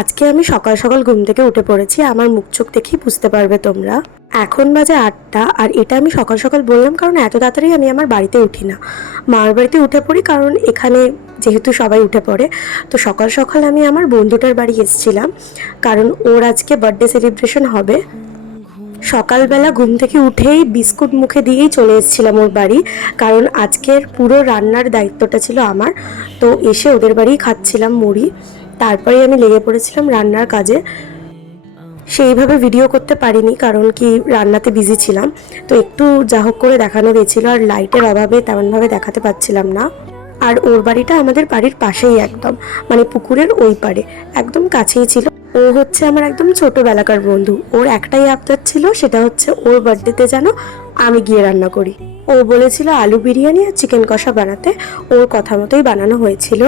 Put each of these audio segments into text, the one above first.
আজকে আমি সকাল সকাল ঘুম থেকে উঠে পড়েছি। আমার মুখ চোখ দেখেই বুঝতে পারবে তোমরা। এখন বাজে 8টা, আর এটা আমি সকাল সকাল বললাম কারণ এত তাড়াতাড়ি আমি আমার বাড়িতে উঠি না। মার বাড়িতে উঠে পড়ি কারণ এখানে যেহেতু সবাই উঠে পড়ে। তো সকাল সকাল আমি আমার বন্ধুটার বাড়ি এসেছিলাম কারণ ওর আজকে বার্থডে সেলিব্রেশন হবে। সকালবেলা ঘুম থেকে উঠেই বিস্কুট মুখে দিয়েই চলে এসেছিলাম ওর বাড়ি, কারণ আজকের পুরো রান্নার দায়িত্বটা ছিল আমার। তো এসে ওদের বাড়িই খাচ্ছিলাম মুড়ি, তারপরে আমি লেগে পড়েছিলাম রান্নার কাজে। সেইভাবে ভিডিও করতে পারিনি কারণ কি রান্নাতে বিজি ছিলাম। তো একটু যা হোক করে দেখানো গেছিলো, আর লাইটের অভাবে তেমনভাবে দেখাতে পারছিলাম না। আর ওর বাড়িটা আমাদের বাড়ির পাশেই, একদম মানে পুকুরের ওই পারে, একদম কাছেই ছিল। ও হচ্ছে আমার একদম ছোটোবেলাকার বন্ধু। ওর একটাই আবদার ছিল, সেটা হচ্ছে ওর বার্থডেতে যেন আমি গিয়ে রান্না করি। ও বলেছিল আলু বিরিয়ানি আর চিকেন কষা বানাতে, ওর কথা মতোই বানানো হয়েছিল।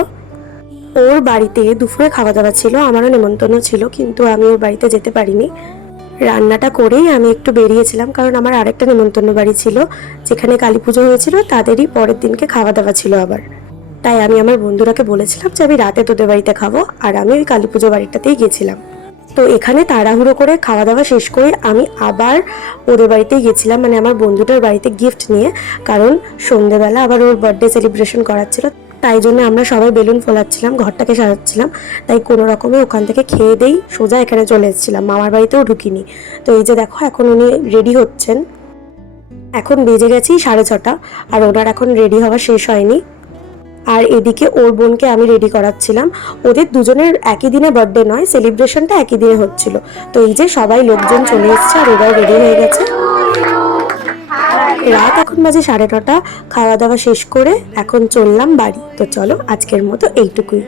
ওর বাড়িতে দুপুরে খাওয়া দাওয়া ছিল, আমারও নেমন্তন্ন ছিল, কিন্তু আমি ওর বাড়িতে যেতে পারিনি। রান্নাটা করেই আমি একটু বেরিয়েছিলাম কারণ আমার আরেকটা নেমন্তন্ন বাড়ি ছিল যেখানে কালী পুজো হয়েছিল, তাদেরই পরের দিনকে খাওয়া দাওয়া ছিল আবার। তাই আমি আমার বন্ধুরাকে বলেছিলাম যে আমি রাতে তোদের বাড়িতে খাবো, আর আমি ওই কালী পুজো বাড়িটাতেই গেছিলাম। তো এখানে তাড়াহুড়ো করে খাওয়া দাওয়া শেষ করে আমি আবার ওদের বাড়িতেই গেছিলাম, মানে আমার বন্ধুটার বাড়িতে গিফট নিয়ে, কারণ সন্ধেবেলা আবার ওর বার্থডে সেলিব্রেশন করাচ্ছিল। তাই জন্য আমরা সবাই বেলুন ফোলাচ্ছিলাম, ঘরটাকে সাজাচ্ছিলাম। তাই কোনো রকমে ওখান থেকে খেয়ে দেই সোজা এখানে চলে এসেছিলাম, মামার বাড়িতেও ঢুকিনি। তো এই যে দেখো এখন উনি রেডি হচ্ছেন। এখন বেজে গেছি 6:30, আর ওনার এখন রেডি হওয়া শেষ হয়নি। আর এদিকে ওর বোনকে আমি রেডি করাচ্ছিলাম। ওদের দুজনের একই দিনে বার্থডে নয়, সেলিব্রেশনটা একই দিনে হচ্ছিল। তো এই যে সবাই লোকজন চলে এসছে আর ওরাও রেডি হয়ে গেছে। রাত এখন বাজে 9:30, খাওয়া দাওয়া শেষ করে এখন চললাম বাড়ি। তো চলো আজকের মতো এইটুকুই।